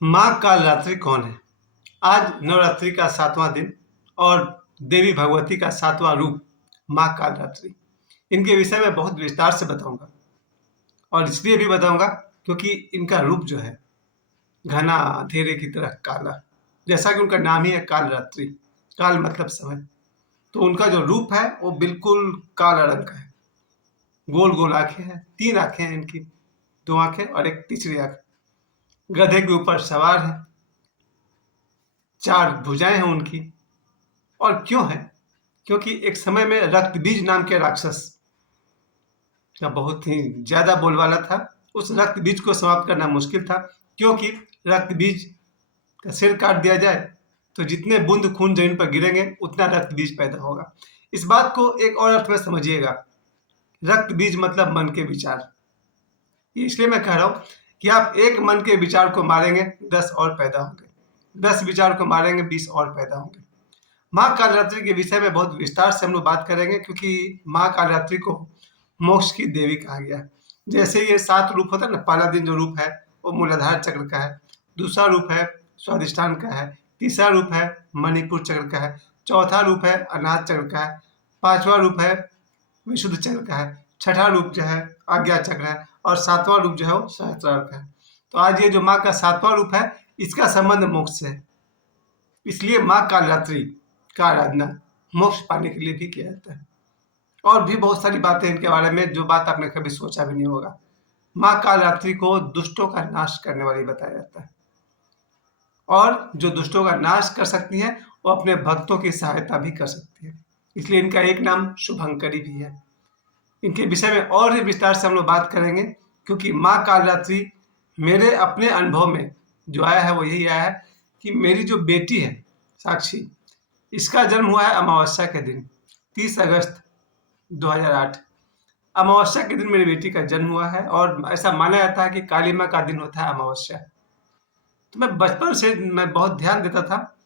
माँ कालरात्रि कौन है? आज नवरात्रि का 7वां दिन और देवी भगवती का 7वां रूप माँ कालरात्रि। इनके विषय में बहुत विस्तार से बताऊंगा और इसलिए भी बताऊंगा क्योंकि इनका रूप जो है घना अंधेरे की तरह काला, जैसा कि उनका नाम ही है कालरात्रि। काल मतलब समय। तो उनका जो रूप है वो बिल्कुल काला रंग का है। गोल गोल आंखें हैं, 3 आंखें हैं इनकी, 2 आंखें और एक तीसरी आंख। गधे के ऊपर सवार है, 4 भुजाएं हैं उनकी। और क्यों है? क्योंकि एक समय में रक्तबीज नाम के राक्षस का बहुत ही ज्यादा बोलबाला था। उस रक्तबीज को समाप्त करना मुश्किल था, क्योंकि रक्तबीज का सिर काट दिया जाए तो जितने बूंद खून जमीन पर गिरेंगे उतना रक्तबीज पैदा होगा। इस बात को एक और अर्थ में समझिएगा। रक्तबीज मतलब मन के विचार। ये इसलिए मैं कह रहा हूं कि आप एक मन के विचार को मारेंगे 10 और पैदा होंगे, 10 विचार को मारेंगे 20 और पैदा होंगे। माँ कालरात्रि के विषय में बहुत विस्तार से हम लोग बात करेंगे, क्योंकि माँ कालरात्रि को मोक्ष की देवी कहा गया है। जैसे ये 7 रूप होता है ना, पहला दिन जो रूप है वो मूलाधार चक्र का है, दूसरा रूप है स्वादिष्ठान का है, तीसरा रूप है मणिपुर चक्र का है, चौथा रूप है अनाहत चक्र का है, पांचवा रूप है विशुद्ध चक्र का है, छठा रूप जो है आज्ञा चक्र है और 7वां रूप जो है वो सहस्त्रार का है। तो आज ये जो माँ का 7वां रूप है, इसका संबंध मोक्ष से है। इसलिए माँ कालरात्रि का आराधना मोक्ष पाने के लिए भी किया जाता है। और भी बहुत सारी बातें इनके बारे में जो बात आपने कभी सोचा भी नहीं होगा। माँ कालरात्रि को दुष्टों का नाश करने वाली बताया जाता है, और जो दुष्टों का नाश कर सकती हैं वो अपने भक्तों की सहायता भी कर सकती है। इसलिए इनका एक नाम शुभंकरी भी है। इनके विषय में और भी विस्तार से हम लोग बात करेंगे, क्योंकि माँ कालरात्रि मेरे अपने अनुभव में जो आया है वो यही आया है कि मेरी जो बेटी है साक्षी, इसका जन्म हुआ है अमावस्या के दिन, 30 अगस्त 2008। अमावस्या के दिन मेरी बेटी का जन्म हुआ है, और ऐसा माना जाता है कि काली माँ का दिन होता है अमावस्या। तो मैं बचपन से मैं बहुत ध्यान देता था।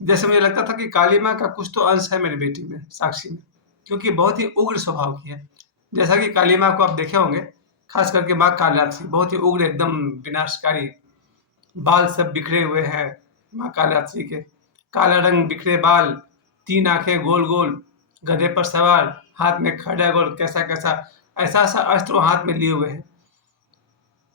जैसे मुझे लगता था कि काली माँ का कुछ तो अंश है मेरी बेटी में, साक्षी में, क्योंकि बहुत ही उग्र स्वभाव की है। जैसा कि काली माँ को आप देखे होंगे, खास करके माँ कालरात्रि बहुत ही उग्र, एकदम विनाशकारी। बाल सब बिखरे हुए हैं माँ कालरात्रि के, काला रंग, बिखरे बाल, 3 आंखें, गोल गोल, गधे पर सवार, हाथ में खड़ग और कैसा कैसा ऐसा ऐसा अस्त्र वो हाथ में लिए हुए हैं।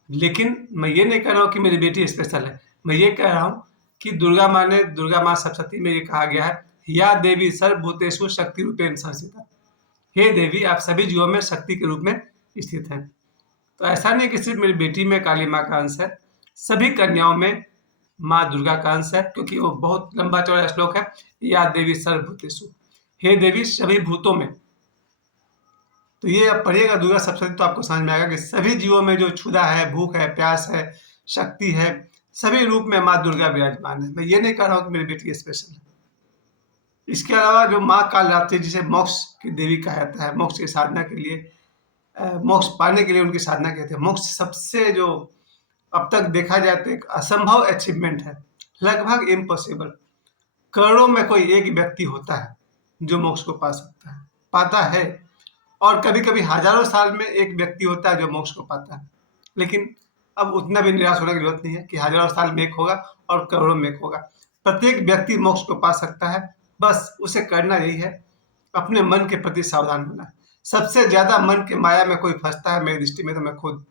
लेकिन मैं ये नहीं कह रहा हूँ कि मेरी बेटी स्पेशल है। मैं ये कह रहा हूँ कि दुर्गा माँ सप्तशती में ये कहा गया है, या देवी सर्वभूतेषु शक्ति रूपेण संस्थिता। हे देवी, आप सभी जीवों में शक्ति के रूप में स्थित हैं। तो ऐसा नहीं कि सिर्फ मेरी बेटी में काली माँ का अंश है, सभी कन्याओं में माँ दुर्गा का अंश है, क्योंकि वो बहुत लंबा चौड़ा श्लोक है, या देवी सर्वभूतेषु, हे देवी सभी भूतों में। तो ये आप पढ़िएगा दुर्गा सप्तशती तो आपको समझ में आएगा कि सभी जीवों में जो क्षुधा है, भूख है, प्यास है, शक्ति है, सभी रूप में माँ दुर्गा विराजमान है। मैं ये नहीं कह रहा हूँ कि मेरी बेटी स्पेशल है। इसके अलावा जो माँ कालरात्रि, जिसे मोक्ष की देवी कहा जाता है, मोक्ष की साधना के लिए, मोक्ष पाने के लिए उनकी साधना कहते हैं। मोक्ष सबसे जो अब तक देखा जाए तो एक असंभव अचीवमेंट है, लगभग इम्पॉसिबल। करोड़ों में कोई एक व्यक्ति होता है जो मोक्ष को पा सकता है, पाता है। और कभी कभी हजारों साल में एक व्यक्ति होता है जो मोक्ष को पाता है। लेकिन अब उतना भी निराश होने की जरूरत नहीं है कि हजारों साल में एक होगा और करोड़ों में एक होगा। प्रत्येक व्यक्ति मोक्ष को पा सकता है, बस उसे करना यही है, अपने मन के प्रति सावधान होना है। सबसे ज्यादा मन के माया में कोई फंसता है मेरी दृष्टि में तो मैं खुद।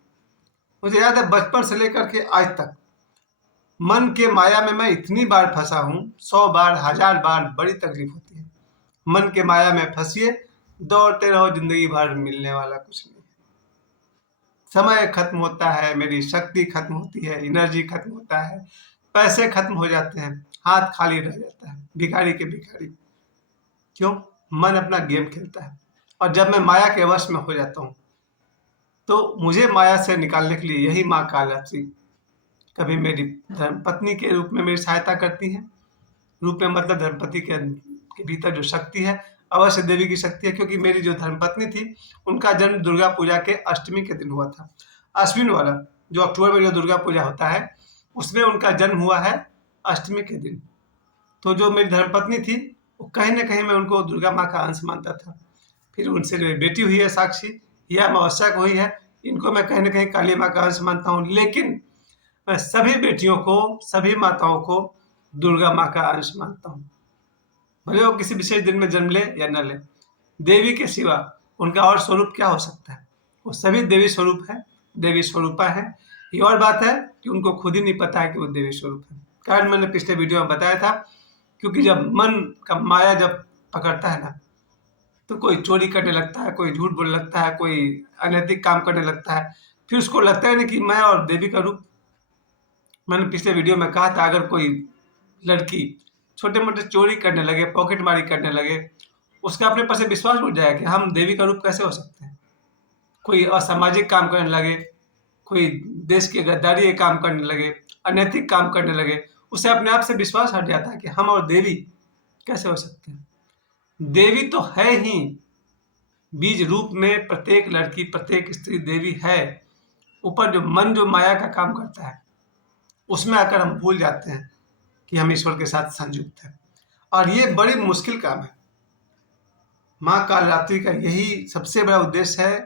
मुझे याद है बचपन से लेकर के आज तक मन के माया में मैं इतनी बार फंसा हूँ, 100 बार, 1000 बार, बड़ी तकलीफ होती है। मन के माया में फंसिए, दौड़ते रहो, जिंदगी भर मिलने वाला कुछ नहीं। समय खत्म होता है, मेरी शक्ति खत्म होती है, एनर्जी खत्म होता है, पैसे खत्म हो जाते हैं, हाथ खाली रह जाता है, भिखारी के भिखारी। क्यों? मन अपना गेम खेलता है। और जब मैं माया के वश में हो जाता हूँ तो मुझे माया से निकालने के लिए यही माँ कालरात्रि कभी मेरी धर्मपत्नी के रूप में मेरी सहायता करती हैं। रूप में मतलब धर्मपति के भीतर जो शक्ति है, अवश्य देवी की शक्ति है, क्योंकि मेरी जो धर्मपत्नी थी उनका जन्म दुर्गा पूजा के अष्टमी के दिन हुआ था। अश्विन वाला जो अक्टूबर में जो दुर्गा पूजा होता है, उसमें उनका जन्म हुआ है अष्टमी के दिन। तो जो मेरी धर्मपत्नी थी, वो कहीं ना कहीं मैं उनको दुर्गा माँ का अंश मानता था। फिर उनसे जो बेटी हुई है साक्षी, यह अमावस्या को हुई है, इनको मैं कहीं ना कहीं काली माँ का अंश मानता हूँ। लेकिन मैं सभी बेटियों को, सभी माताओं को दुर्गा माँ का अंश मानता हूँ, भले वो किसी विशेष दिन में जन्म ले या न ले। देवी के सिवा उनका और स्वरूप क्या हो सकता है? वो सभी देवी स्वरूप है, देवी स्वरूपा है। ये और बात है कि उनको खुद ही नहीं पता है कि वो देवी स्वरूप है। कारण मैंने पिछले वीडियो में बताया था, क्योंकि जब मन का माया जब पकड़ता है ना, तो कोई चोरी करने लगता है, कोई झूठ बोलने लगता है, कोई अनैतिक काम करने लगता है। फिर उसको लगता है ना कि मैं और देवी का रूप। मैंने पिछले वीडियो में कहा था, अगर कोई लड़की छोटे-मोटे चोरी करने लगे, पॉकेटमारी करने लगे, उसका अपने पर से विश्वास उठ जाएगा कि हम देवी का रूप कैसे हो सकते हैं। कोई असामाजिक काम करने लगे, कोई देश की गद्दारी के काम करने लगे, अनैतिक काम करने लगे, उसे अपने आप से विश्वास हट जाता है कि हम और देवी कैसे हो सकते हैं। देवी तो है ही, बीज रूप में प्रत्येक लड़की, प्रत्येक स्त्री देवी है। ऊपर जो मन जो माया का काम करता है, उसमें आकर हम भूल जाते हैं कि हम ईश्वर के साथ संयुक्त हैं, और ये बड़ी मुश्किल काम है। माँ कालरात्रि का यही सबसे बड़ा उद्देश्य है,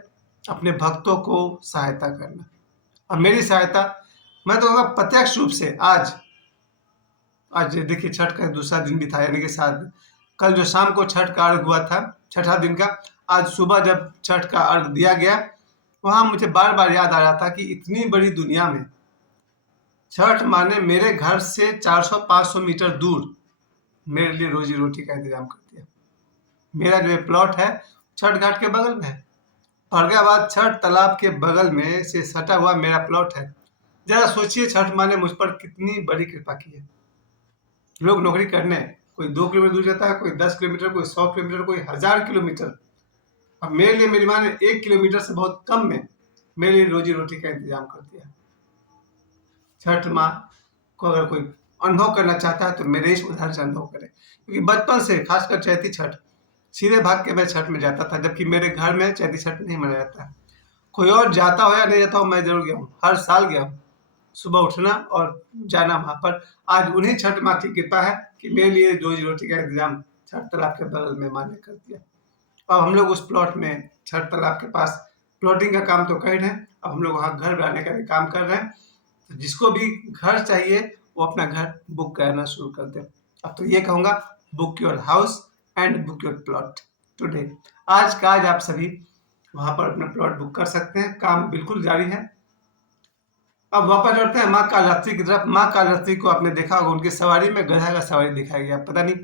अपने भक्तों को सहायता करना। और मेरी सहायता, मैं तो कहूँगा प्रत्यक्ष रूप से आज आज देखिए छठ का दूसरा दिन भी था, यानी कि साथ कल जो शाम को छठ का अर्घ हुआ था, छठा दिन का, आज सुबह जब छठ का अर्घ दिया गया, वहाँ मुझे बार बार याद आ रहा था कि इतनी बड़ी दुनिया में छठ माँ ने मेरे घर से 400-500 मीटर दूर मेरे लिए रोजी रोटी का इंतजाम कर दिया। मेरा जो ये प्लॉट है, छठ घाट के बगल में है। फरगाबाद छठ तालाब के बगल में से सटा हुआ मेरा प्लॉट है। जरा सोचिए छठ माँ ने मुझ पर कितनी बड़ी कृपा की है। लोग नौकरी करने कोई 2 किलोमीटर दूर जाता है, कोई 10 किलोमीटर, कोई 100 किलोमीटर, कोई 1000 किलोमीटर। अब मेरे लिए मेरी माँ ने 1 किलोमीटर से बहुत कम में मेरे लिए रोजी रोटी का इंतजाम कर दिया। छठ माँ को अगर कोई अनुभव करना चाहता है तो मेरे इस उदाहरण से अनुभव करे, क्योंकि बचपन से खासकर चैती छठ सीधे भाग के मैं छठ में जाता था, जबकि मेरे घर में चैती छठ नहीं मनाया जाता है। कोई और जाता हो या नहीं जाता हो, मैं जरूर गया हूँ, हर साल गया हूँ। सुबह उठना और जाना वहाँ पर। आज उन्हीं छठ माँ की कृपा है कि मेरे लिए रोजी रोटी का इंतजाम छठ तालाब के बगल में माँ ने कर दिया। अब हम लोग उस प्लॉट में छठ तालाब के पास प्लॉटिंग का काम तो कर रहे हैं, अब हम लोग वहाँ घर बनाने का भी काम कर रहे हैं। तो जिसको भी घर चाहिए वो अपना घर बुक करना शुरू कर दे। अब तो ये कहूँगा, book your house and book your plot today. आज का आज आप सभी वहाँ पर अपना प्लॉट बुक कर सकते हैं, काम बिल्कुल जारी है। अब वापस लौटते हैं माँ कालरात्रि की तरफ। माँ कालरात्रि को आपने देखा होगा, उनकी सवारी में गधा का सवारी दिखाया गया। पता नहीं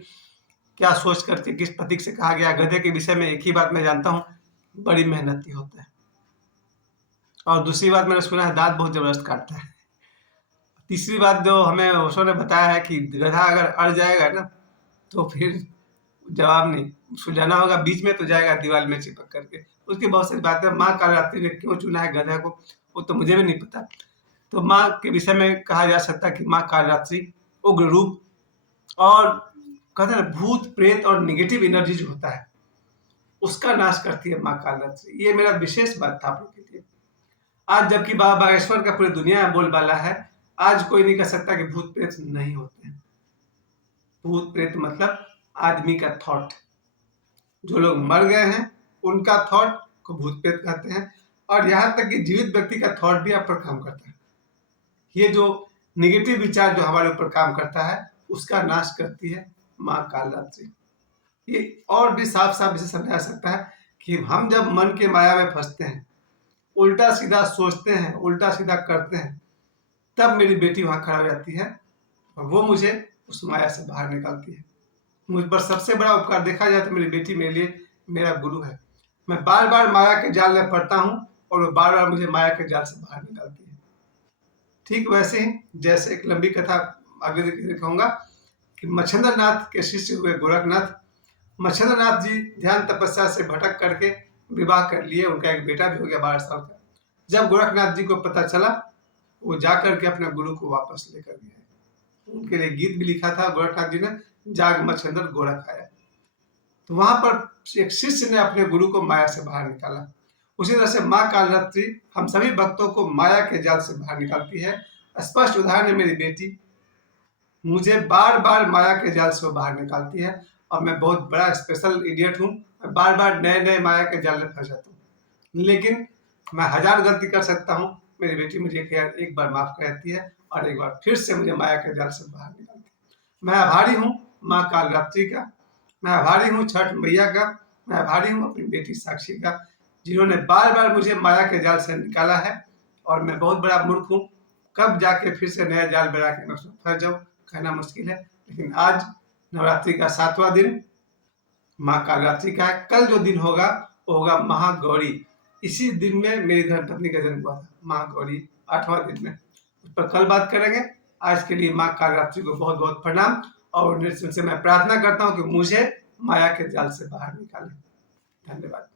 क्या सोच करके किस प्रतीक से कहा गया। गधे के विषय में एक ही बात मैं जानता हूँ, बड़ी मेहनती होता है। और दूसरी बात मैंने सुना है, दांत बहुत जबरदस्त काटता है। तीसरी बात जो हमें ओशो ने बताया है कि गधा अगर अड़ जाएगा ना, तो फिर जवाब नहीं, सुलझाना होगा बीच में, तो जाएगा दीवार में चिपक करके। उसकी बहुत सारी बातें। माँ कालरात्रि ने क्यों चुना है गधा को, वो तो मुझे भी नहीं पता। तो माँ के विषय में कहा जा सकता है कि माँ कालरात्रि उग्र रूप, और कहते हैं ना, भूत प्रेत और नेगेटिव एनर्जी जो होता है उसका नाश करती है माँ कालरात्रि। ये मेरा विशेष बात था आप लोग के लिए। आज जबकि बाबा बागेश्वर का पूरी दुनिया में बोलबाला है, आज कोई नहीं कह सकता कि भूत प्रेत नहीं होते हैं। भूत प्रेत मतलब आदमी का थॉट। जो लोग मर गए हैं उनका थॉट को भूत प्रेत कहते हैं, और यहाँ तक कि जीवित व्यक्ति का थॉट भी आप पर काम करता है। ये जो नेगेटिव विचार जो हमारे ऊपर काम करता है उसका नाश करती है माँ कालरात्रि। ये और भी साफ साफ इसे समझा सकता है कि हम जब मन के माया में फंसते हैं, उल्टा सीधा सोचते हैं, उल्टा सीधा करते हैं, तब मेरी बेटी वहां खड़ा हो जाती है और वो मुझे उस माया से बाहर निकालती है। मुझ पर सबसे बड़ा उपकार देखा जाए तो मेरी बेटी मेरे लिए मेरा गुरु है। मैं बार बार माया के जाल में पड़ता हूँ और वो बार बार मुझे माया के जाल से बाहर निकालती है। ठीक वैसे ही जैसे एक लंबी कथा आगे कहूंगा कि मच्छिंद्र नाथ के शिष्य हुए गोरखनाथ। मच्छिंद्र नाथ जी ध्यान तपस्या से भटक करके विवाह कर लिए, उनका एक बेटा भी हो गया 12 साल का। जब गोरखनाथ जी को पता चला, वो जा करके अपने गुरु को वापस लेकर गए। उनके लिए गीत भी लिखा था गोरखनाथ जी ने, जाग मच्छिंद्र गोरख आया। तो वहां पर एक शिष्य ने अपने गुरु को माया से बाहर निकाला। उसी तरह से माँ कालरात्रि हम सभी भक्तों को माया के जाल से बाहर निकालती है। स्पष्ट उदाहरण है मेरी बेटी, मुझे बार बार माया के जाल से बाहर निकालती है, और मैं बहुत बड़ा स्पेशल इडियट हूँ। मैं बार बार नए नए माया के जाल में फंस जाता हूँ, लेकिन मैं 1000 गलती कर सकता हूँ, मेरी बेटी मुझे एक बार माफ कर देती है और एक बार फिर से मुझे माया के जाल से बाहर निकाल दिया। मैं आभारी हूँ माँ कालरात्रि का, मैं आभारी हूँ छठ मैया का, मैं आभारी हूँ अपनी बेटी साक्षी का, जिन्होंने बार बार मुझे माया के जाल से निकाला है। और मैं बहुत बड़ा मूर्ख हूँ, कब जाके फिर से नया जाल बना के मैं उसमें फंस जाऊँ कहना मुश्किल है। लेकिन आज नवरात्रि का 7वां दिन माँ कालरात्रि का है। कल जो दिन होगा वो होगा महागौरी। इसी दिन में मेरी धर्मपत्नी का जन्म हुआ था, महागौरी 8वां दिन में। उस पर कल बात करेंगे। आज के लिए माँ कालरात्रि को बहुत बहुत प्रणाम और उनसे मैं प्रार्थना करता हूँ कि मुझे माया के जाल से बाहर निकालें। धन्यवाद।